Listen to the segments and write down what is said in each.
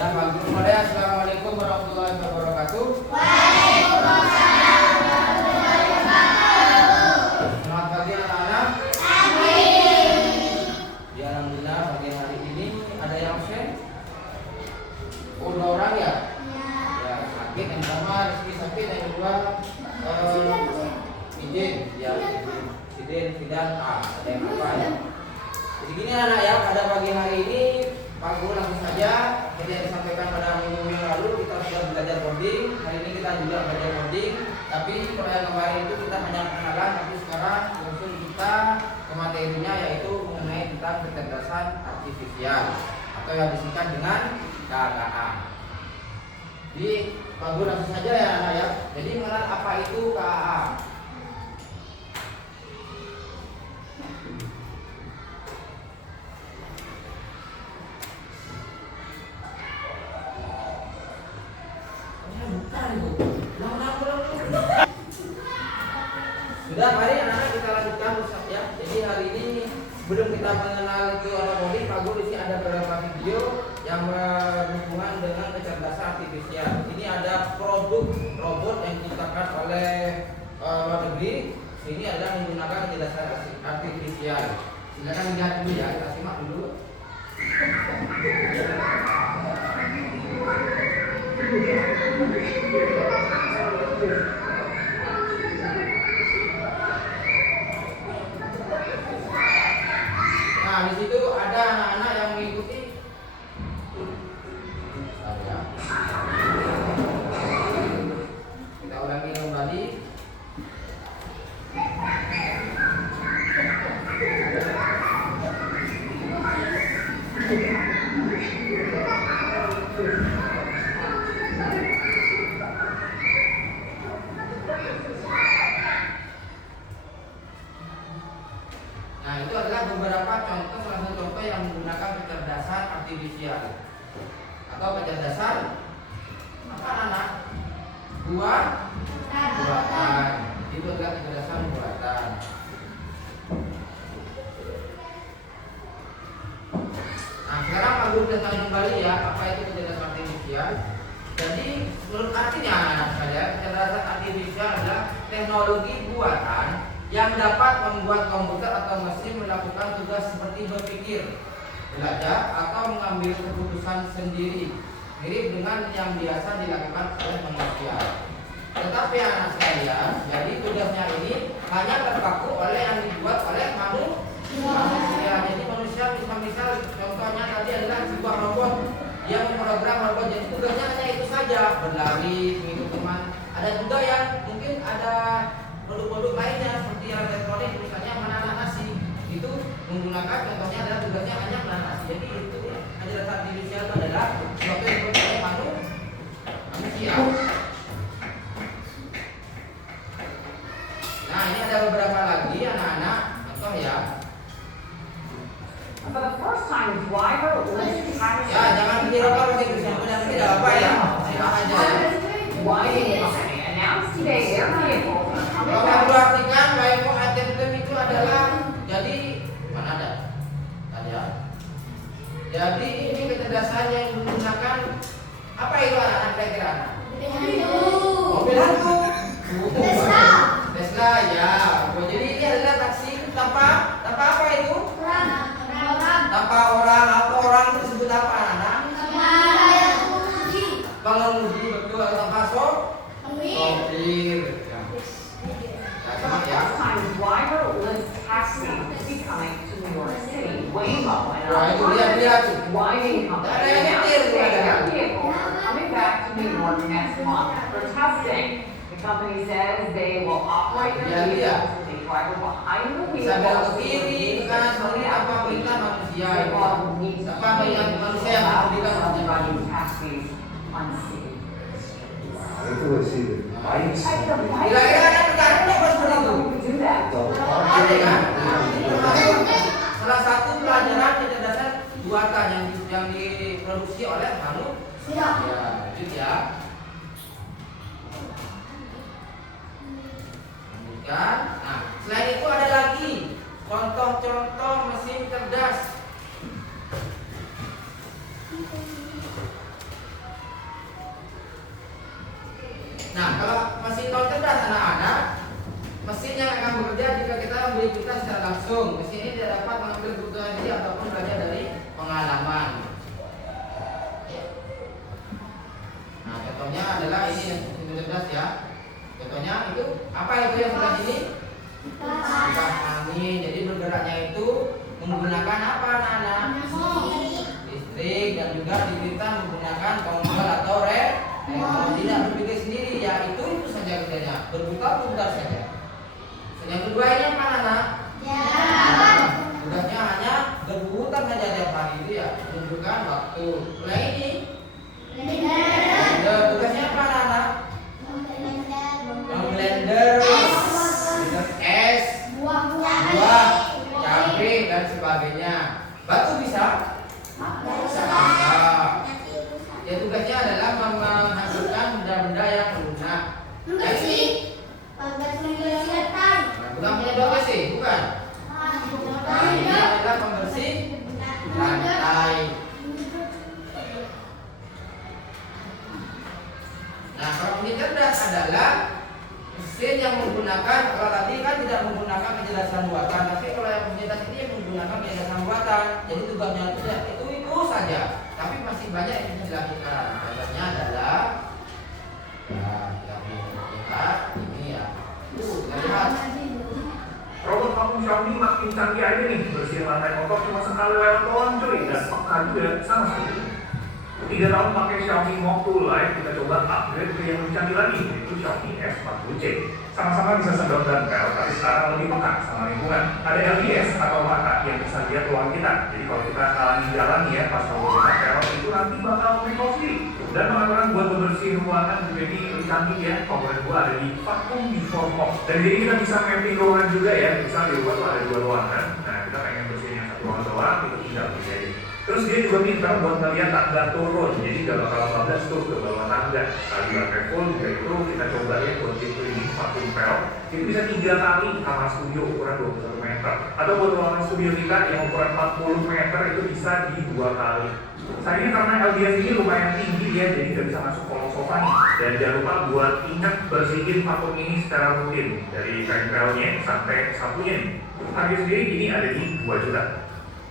Ya, Pak Guru. Assalamualaikum warahmatullahi wabarakatuh. Waalaikumsalam warahmatullahi wabarakatuh. Selamat pagi anak-anak. Pagi. Ya, alhamdulillah pagi hari ini ada yang absen. Oh, 2 orang ya? Ya, sakit yang pertama Rizky sakit, yang kedua izin ya, izin tidak ada yang apa ya. Jadi gini anak ya, pada pagi hari ini Pak Guru langsung saja seperti yang disampaikan pada minggu yang lalu kita sudah belajar coding. Hari ini kita juga belajar coding. Tapi pada yang kemarin itu kita hanya perkenalan, tapi sekarang langsung kita ke materinya, yaitu mengenai tentang kecerdasan artifisial atau yang disingkat dengan KAA. Jadi Pak Guru langsung saja ya anak ya. Jadi mengenal apa itu KAA? Sudah, mari anak-anak kita lanjutkan ya. Jadi hari ini sebelum kita mengenal itu coding, Pak Guru di sini ada beberapa video yang berhubungan dengan kecerdasan artifisial. Ini ada produk robot yang diciptakan oleh luar negeri. Ini adalah menggunakan kecerdasan artifisial. Silakan lihat dulu ya, kita simak dulu. Nah, di situ ada anak-anak yang mengikuti. Kita ulangi kembali. Nah, itu adalah beberapa contoh, salah satu contoh yang menggunakan kecerdasan artifisial atau kecerdasan apa anak? Buatan. Itu adalah kecerdasan buatan. Nah, sekarang Pak Guru tanya kembali ya, apa itu kecerdasan artifisial? Jadi menurut artinya anak-anak sekalian, kecerdasan artifisial adalah teknologi buatan yang dapat membuat komputer atau mesin melakukan tugas seperti berpikir, belajar, atau mengambil keputusan sendiri, mirip dengan yang biasa dilakukan oleh manusia. Tetapi anak sekalian, jadi tugasnya ini hanya terpaku oleh yang dibuat oleh manusia. Jadi manusia misal contohnya tadi adalah sebuah robot yang memprogram robot, jadi tugasnya hanya itu saja, berlari, mengikuti teman. Ada juga yang mungkin ada produk-produk lainnya seperti elektronik, misalnya menanam nasi, itu menggunakan contohnya adalah tugasnya hanya menanam nasi. Jadi itu kecerdasan artifisial itu adalah sesuatu yang dibuat oleh manusia. Nah, ini ada beberapa lagi anak-anak contoh ya. For the first time, driver list taxi. Ya, jangan pikir apa masih bersama tidak apa ya. Simak aja ya. Waymo Company announced today their vehicle is coming Kalau back. perhatikan Waymo Attendant itu adalah, jadi mana ada? Tadi ya. Jadi ini kecerdasan yang menggunakan apa itu anak-anak kira-kira? Mobil hantu. Tesla ya. Oh, jadi ini adalah taksi tanpa apa itu? Tanpa orang, atau orang itu disebut apa anak? Pengemudi, betul, tanpa sopir. Ya. Nah, For the ya. first time, driverless taxi is becoming to New York City. Waymo and Wah, itu lihat tuh. driving company Ada yang announced nyetir, today ada. their vehicles are coming back to New York next month for testing. The company says they will operate their Ya, lihat. vehicles with a driver behind the wheel. Bisa belok ke while kiri, ke kanan, seperti apa perintah manusia itu. Apa perintah manusia yang mengemudikan manusia maju. taxis unseen. Itu sih baik. Kira-kira ada pertanyaan apa seperti itu? Do that. Ada kan? Ini termasuk salah satu pelajaran kecerdasan buatan yang diproduksi oleh manusia. Ya, lanjut ya. Lanjutkan. Nah, selain itu ada lagi contoh-contoh mesin cerdas. juga diminta menggunakan tombol atau remote. Tidak berpikir sendiri, ya itu saja kerjanya, berputar-putar saja. Yang kedua ini apa anak? Tugasnya hanya berputar saja tiap hari itu ya, menunjukkan waktu. Mulai ini tugasnya apa anak? Blender es, buah, cabai dan sebagainya. Batu bisa? Bisa. Ya tugasnya adalah menghasilkan benda-benda yang lunak. Bukan punya tugas sih, bukan. Nah, ini adalah pembersih lantai. Nah, kalau ini cerdas adalah mesin yang menggunakan, kalau tadi kan tidak menggunakan kecerdasan buatan, tapi kalau yang cerdas ini yang menggunakan kecerdasan buatan. Jadi tugasnya itu saja, tapi masih banyak yang bisa dilakukan. Contohnya adalah yang lihat ini ya. Lihat. Robot vakum Xiaomi makin canggih aja nih, bersihin lantai kotor cuma sekali lewat doang cuy, dan peka juga sama seperti ini. 3 tahun pakai Xiaomi Mok 2 Lite, kita coba upgrade ke yang lebih canggih lagi, yaitu Xiaomi S40C. Sama-sama bisa sedot dan pel, tapi sekarang lebih peka sama lingkungan. Ada LIS atau mata yang bisa lihat ruang kita. Jadi kalau kita halangi jalan nih ya, pas mau gunakan pel itu nanti bakal recall sendiri. Dan pengaturan buat membersih ruangan juga ini lebih canggih ya. Komponen gua ada di Vacuum Before Mop. Dan jadi kita bisa mapping ruangan juga ya. Misal di rumah tuh ada 2 ruangan. Nah kita pengen bersihin yang 1 ruangan doang, itu tinggal bisa aja. Terus dia juga pintar buat ngeliat tangga turun, jadi gak bakal bablas tuh ke bawah tangga. Tadi pakai full juga itu kita coba ya buat deep cleaning vacuum pel. Itu bisa 3 kali kamar studio ukuran 21 meter. Atau buat ruangan studio kita yang ukuran 40 meter itu bisa di 2 kali. Sayangnya karena LDF ini lumayan tinggi ya, jadi gak bisa masuk kolong sofa nih. Dan jangan lupa buat ingat bersihin vacuum ini secara rutin, dari kain pelnya sampai sapunya nih. Harga sendiri ini ada di 2 juta.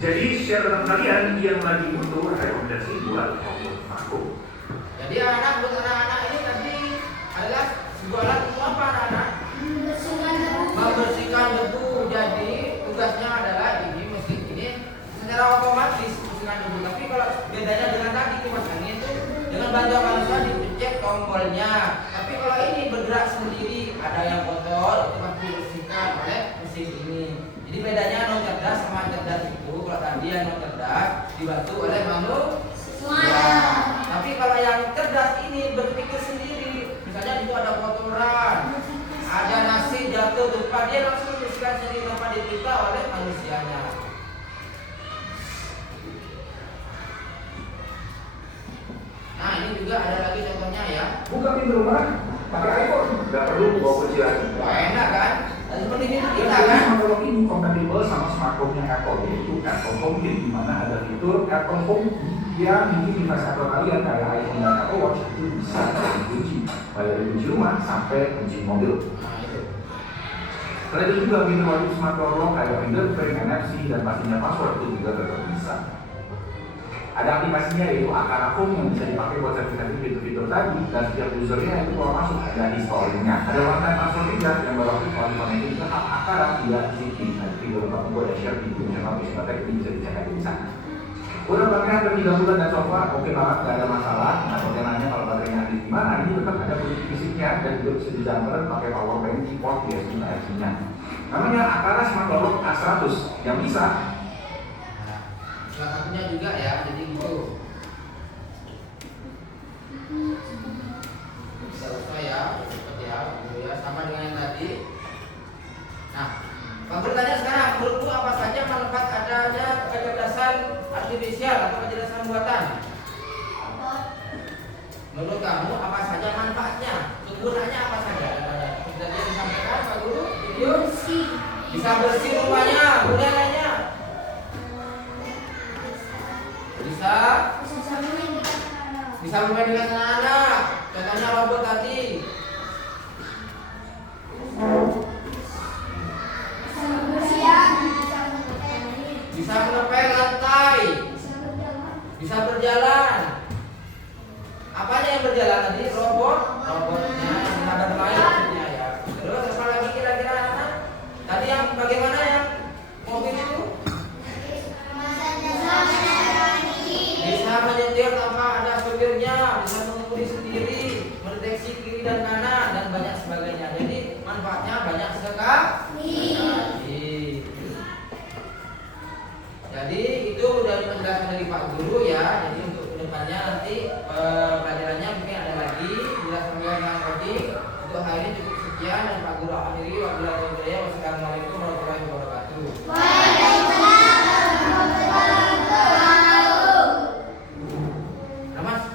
Jadi share dengan kalian yang lagi butuh rekomendasi buat vacuum. Jadi anak-anak, buat anak-anak ini tadi adalah sebuah alat untuk apa anak-anak? Membersihkan debu. Jadi tugasnya adalah ini mesin ini secara otomatis membersihkan debu. Tapi kalau bedanya dengan tadi kipas angin itu dengan bantuan manusia dipencet tombolnya. Tapi kalau ini bergerak sendiri, ada yang kotor otomatis dibersihkan oleh mesin ini. Jadi bedanya non cerdas sama cerdas itu, kalau tadi yang non cerdas dibantu oleh manusia. Tapi kalau yang cerdas ini berpikir sendiri, misalnya itu ada kotoran, ada nasi jatuh depan, dia langsung bersihkan sendiri tanpa diminta oleh manusianya. Nah ini juga ada lagi contohnya ya. Buka pintu rumah pakai iPhone, nggak perlu bawa kuncian. Wah enak kan? Dan seperti ini kita Jadi kan. smartphone ini kompatibel sama smartphone-nya Apple, yaitu Apple HomeKit, di mana ada fitur Apple Home yang bikin device Apple kalian kayak iPhone dan Apple Watch itu bisa dikunci, mulai dari kunci rumah sampai kunci mobil. Nah itu. Selain itu juga fitur wajib smartphone lo kayak fingerprint, NFC, dan pastinya password itu juga tetap bisa. Ada aplikasinya yaitu Akara Home yang bisa dipakai buat sertifikasi fitur-fitur tadi, dan setiap usernya itu kalau masuk ada historinya. Ada one time password juga yang berarti kalau dikoneksi ke Akara via Zigbee. Nah, fitur apa gue ada share di channel Bismata, ini bisa dicek aja di sana. Udah pakai hampir 3 bulan dan sofa, oke banget, nggak ada masalah. Nah, kalau nanya kalau baterainya habis gimana, ini tetap ada fungsi fisiknya dan juga bisa dijangkauan pakai power bank di port USB-nya. Namanya Akara Smart Lock A100 yang bisa. Salah satunya juga ya, jadi gitu. Bisa lupa ya, seperti ya, sama dengan yang tadi. Nah, kalau bertanya sekarang, menurutku apa saja manfaat adanya kecerdasan artifisial atau kecerdasan buatan? Menurut kamu apa saja manfaatnya? Kegunaannya apa saja? Sudah disampaikan Pak Guru? Video? Bisa bersih rumahnya, kemudian lainnya. Bisa bermain dengan anak-anak. Contohnya robot tadi. Bisa mengepel lantai. Bisa berjalan. Apanya yang berjalan tadi? Robotnya bisa bermain maksudnya ya. Terus apa lagi kira-kira anak? Tadi yang bagaimana yang mobil itu? Bisa menyetir tanpa ada sopirnya, bisa mengemudi sendiri, mendeteksi kiri dan kanan dan banyak sebagainya. Jadi manfaatnya banyak sekali. Jadi itu dari penjelasan dari Pak Guru ya. Jadi untuk kedepannya nanti pelajarannya mungkin ada lagi penjelasan dengan topik. Untuk hari ini cukup sekian dan Pak Guru akhiri. Wassalamualaikum warahmatullahi wabarakatuh. Waalaikumsalam warahmatullahi wabarakatuh. Mas.